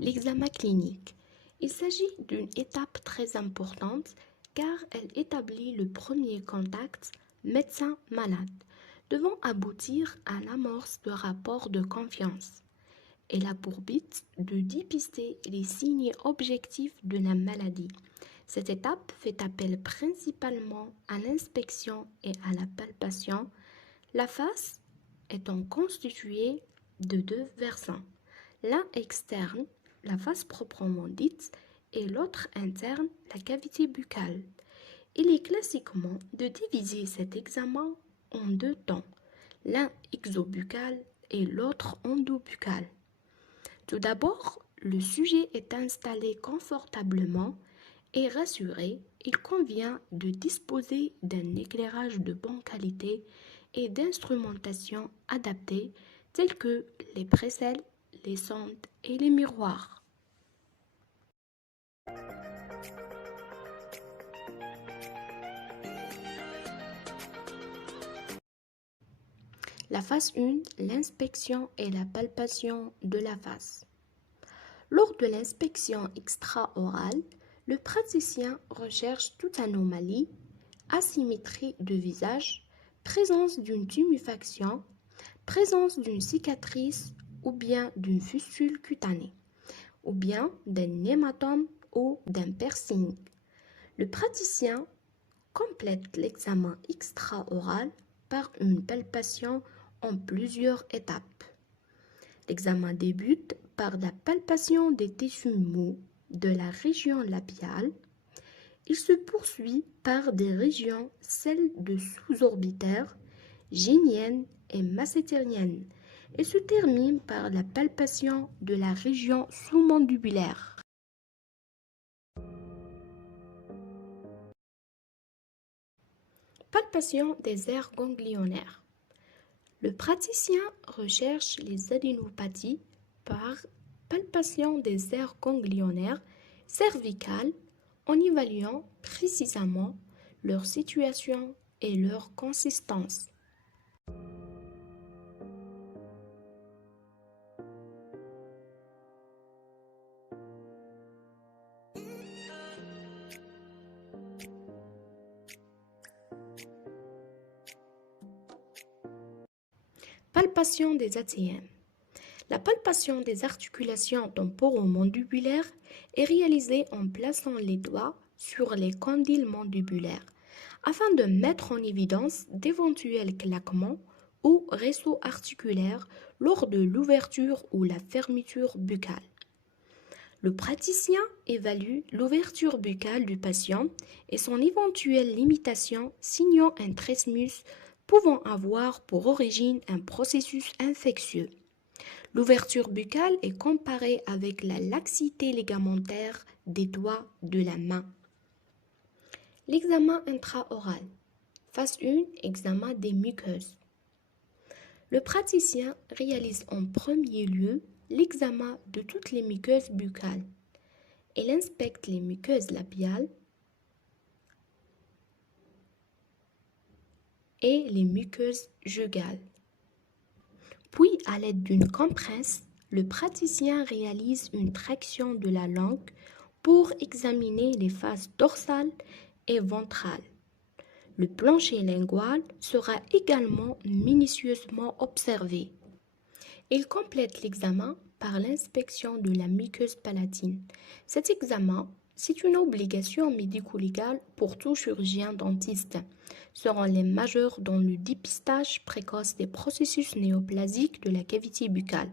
L'examen clinique. Il s'agit d'une étape très importante car elle établit le premier contact médecin-malade, devant aboutir à l'amorce de rapports de confiance. Elle a pour but de dépister les signes objectifs de la maladie. Cette étape fait appel principalement à l'inspection et à la palpation, la face étant constituée de deux versants, l'un externe, la face proprement dite, et l'autre interne, la cavité buccale. Il est classiquement de diviser cet examen en deux temps, l'un exobuccal et l'autre endobuccal. Tout d'abord, le sujet est installé confortablement et rassuré, il convient de disposer d'un éclairage de bonne qualité et d'instrumentation adaptée telles que les précelles, les sondes et les miroirs. La phase 1, l'inspection et la palpation de la face. Lors de l'inspection extra-orale, le praticien recherche toute anomalie, asymétrie de visage, présence d'une tuméfaction, présence d'une cicatrice ou bien d'une fistule cutanée, ou bien d'un hématome ou d'un piercing. Le praticien complète l'examen extra-oral par une palpation en plusieurs étapes. L'examen débute par la palpation des tissus mous de la région labiale. Il se poursuit par des régions, celles de sous-orbitaires, géniennes et masséteriennes, et se termine par la palpation de la région sous-mandibulaire. Palpation des aires ganglionnaires. Le praticien recherche les adénopathies par palpation des aires ganglionnaires cervicales en évaluant précisément leur situation et leur consistance. Palpation des ATM. La palpation des articulations temporomandibulaires est réalisée en plaçant les doigts sur les condyles mandibulaires afin de mettre en évidence d'éventuels claquements ou réseaux articulaires lors de l'ouverture ou la fermeture buccale. Le praticien évalue l'ouverture buccale du patient et son éventuelle limitation, signant un trismus pouvant avoir pour origine un processus infectieux. L'ouverture buccale est comparée avec la laxité ligamentaire des doigts de la main. L'examen intraoral. Phase 1, examen des muqueuses. Le praticien réalise en premier lieu l'examen de toutes les muqueuses buccales. Il inspecte les muqueuses labiales et les muqueuses jugales. Puis, à l'aide d'une compresse, le praticien réalise une traction de la langue pour examiner les faces dorsales et ventrales. Le plancher lingual sera également minutieusement observé. Il complète l'examen par l'inspection de la muqueuse palatine. Cet examen, c'est une obligation médico-légale pour tout chirurgien dentiste. Seront les majeurs dans le dépistage précoce des processus néoplasiques de la cavité buccale.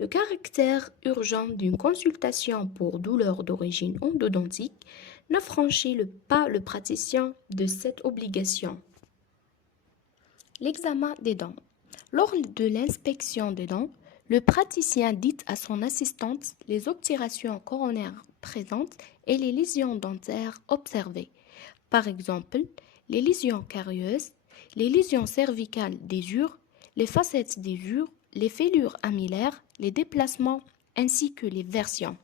Le caractère urgent d'une consultation pour douleur d'origine endodontique ne franchit pas le praticien de cette obligation. L'examen des dents. Lors de l'inspection des dents, le praticien dit à son assistante les obturations coronaires présentes et les lésions dentaires observées. Par exemple, les lésions carieuses, les lésions cervicales des ures, les facettes des ures, les fêlures amilaires, les déplacements ainsi que les versions.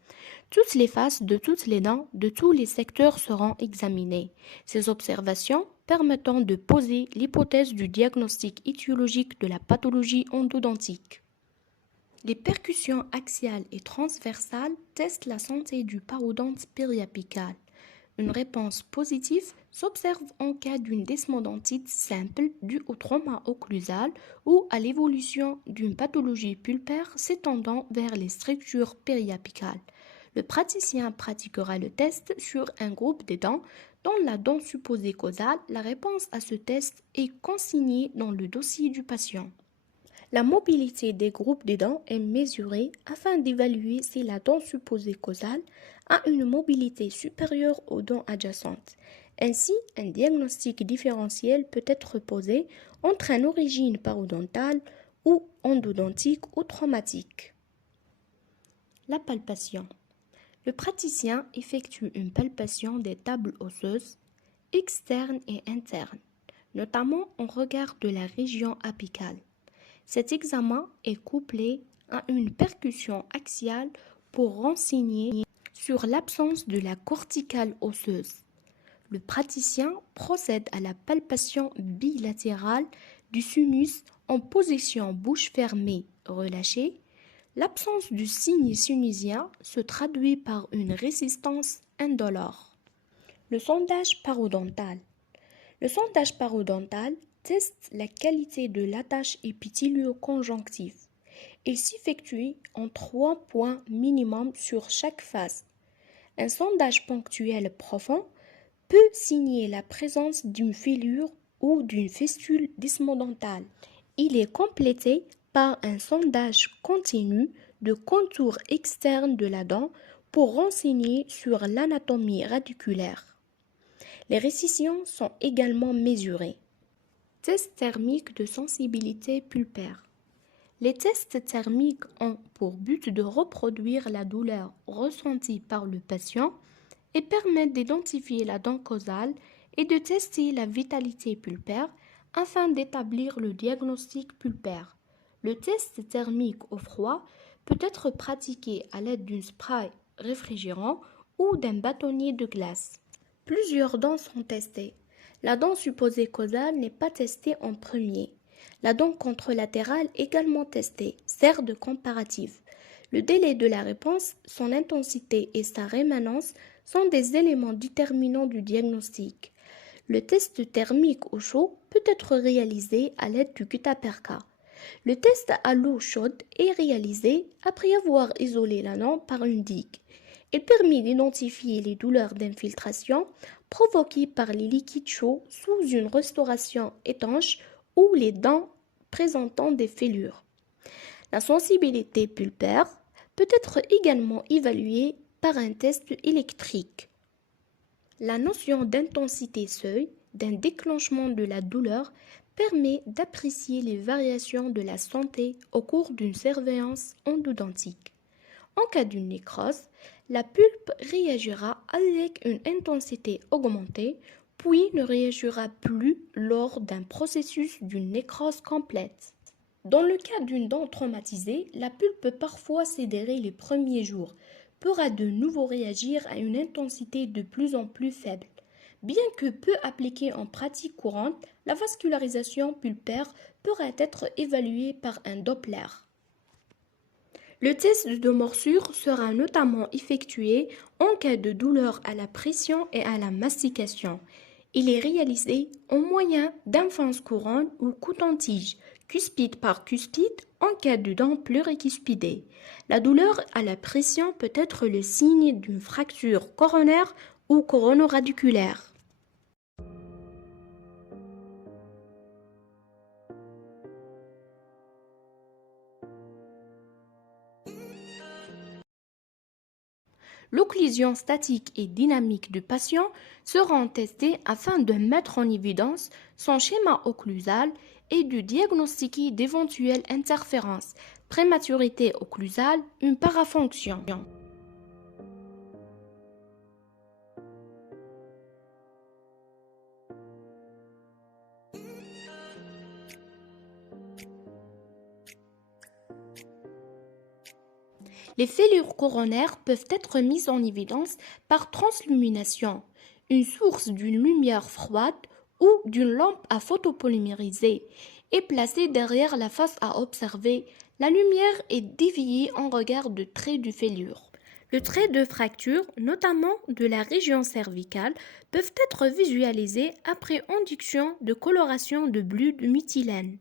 Toutes les faces de toutes les dents de tous les secteurs seront examinées. Ces observations permettant de poser l'hypothèse du diagnostic étiologique de la pathologie endodontique. Les percussions axiales et transversales testent la santé du parodonte périapical. Une réponse positive s'observe en cas d'une desmodontite simple due au trauma occlusal ou à l'évolution d'une pathologie pulpaire s'étendant vers les structures périapicales. Le praticien pratiquera le test sur un groupe des dents dont la dent supposée causale. La réponse à ce test est consignée dans le dossier du patient. La mobilité des groupes de dents est mesurée afin d'évaluer si la dent supposée causale a une mobilité supérieure aux dents adjacentes. Ainsi, un diagnostic différentiel peut être posé entre une origine parodontale ou endodontique ou traumatique. La palpation. Le praticien effectue une palpation des tables osseuses externes et internes, notamment en regard de la région apicale. Cet examen est couplé à une percussion axiale pour renseigner sur l'absence de la corticale osseuse. Le praticien procède à la palpation bilatérale du sinus en position bouche fermée relâchée. L'absence du signe sinusien se traduit par une résistance indolore. Le sondage parodontal. Le sondage parodontal teste la qualité de l'attache épithélio-conjonctive. Il s'effectue en 3 points minimum sur chaque face. Un sondage ponctuel profond peut signer la présence d'une fêlure ou d'une fistule desmodontale. Il est complété par un sondage continu de contour externe de la dent pour renseigner sur l'anatomie radiculaire. Les récisions sont également mesurées. Test thermique de sensibilité pulpaire. Les tests thermiques ont pour but de reproduire la douleur ressentie par le patient et permettent d'identifier la dent causale et de tester la vitalité pulpaire afin d'établir le diagnostic pulpaire. Le test thermique au froid peut être pratiqué à l'aide d'un spray réfrigérant ou d'un bâtonnier de glace. Plusieurs dents sont testées. La dent supposée causale n'est pas testée en premier. La dent contralatérale également testée sert de comparatif. Le délai de la réponse, son intensité et sa rémanence sont des éléments déterminants du diagnostic. Le test thermique au chaud peut être réalisé à l'aide du gutta-perca. Le test à l'eau chaude est réalisé après avoir isolé la dent par une digue. Il permet d'identifier les douleurs d'infiltration provoquées par les liquides chauds sous une restauration étanche ou les dents présentant des fêlures. La sensibilité pulpaire peut être également évaluée par un test électrique. La notion d'intensité seuil d'un déclenchement de la douleur permet d'apprécier les variations de la santé au cours d'une surveillance endodontique. En cas d'une nécrose, la pulpe réagira avec une intensité augmentée, puis ne réagira plus lors d'un processus d'une nécrose complète. Dans le cas d'une dent traumatisée, la pulpe peut parfois s'édérer les premiers jours, pourra de nouveau réagir à une intensité de plus en plus faible. Bien que peu appliquée en pratique courante, la vascularisation pulpaire pourra être évaluée par un Doppler. Le test de morsure sera notamment effectué en cas de douleur à la pression et à la mastication. Il est réalisé au moyen d'infense couronne ou coton-tige, cuspide par cuspide en cas de dent pluricuspidée. La douleur à la pression peut être le signe d'une fracture coronaire ou coronoradiculaire. L'occlusion statique et dynamique du patient seront testées afin de mettre en évidence son schéma occlusal et de diagnostiquer d'éventuelles interférences, prématurité occlusale, une parafonction. Les fêlures coronaires peuvent être mises en évidence par translumination, une source d'une lumière froide ou d'une lampe à photopolymériser. est placé derrière la face à observer. La lumière est déviée en regard de traits du fêlure. Les traits de fracture, notamment de la région cervicale, peuvent être visualisés après induction de coloration de bleu de méthylène.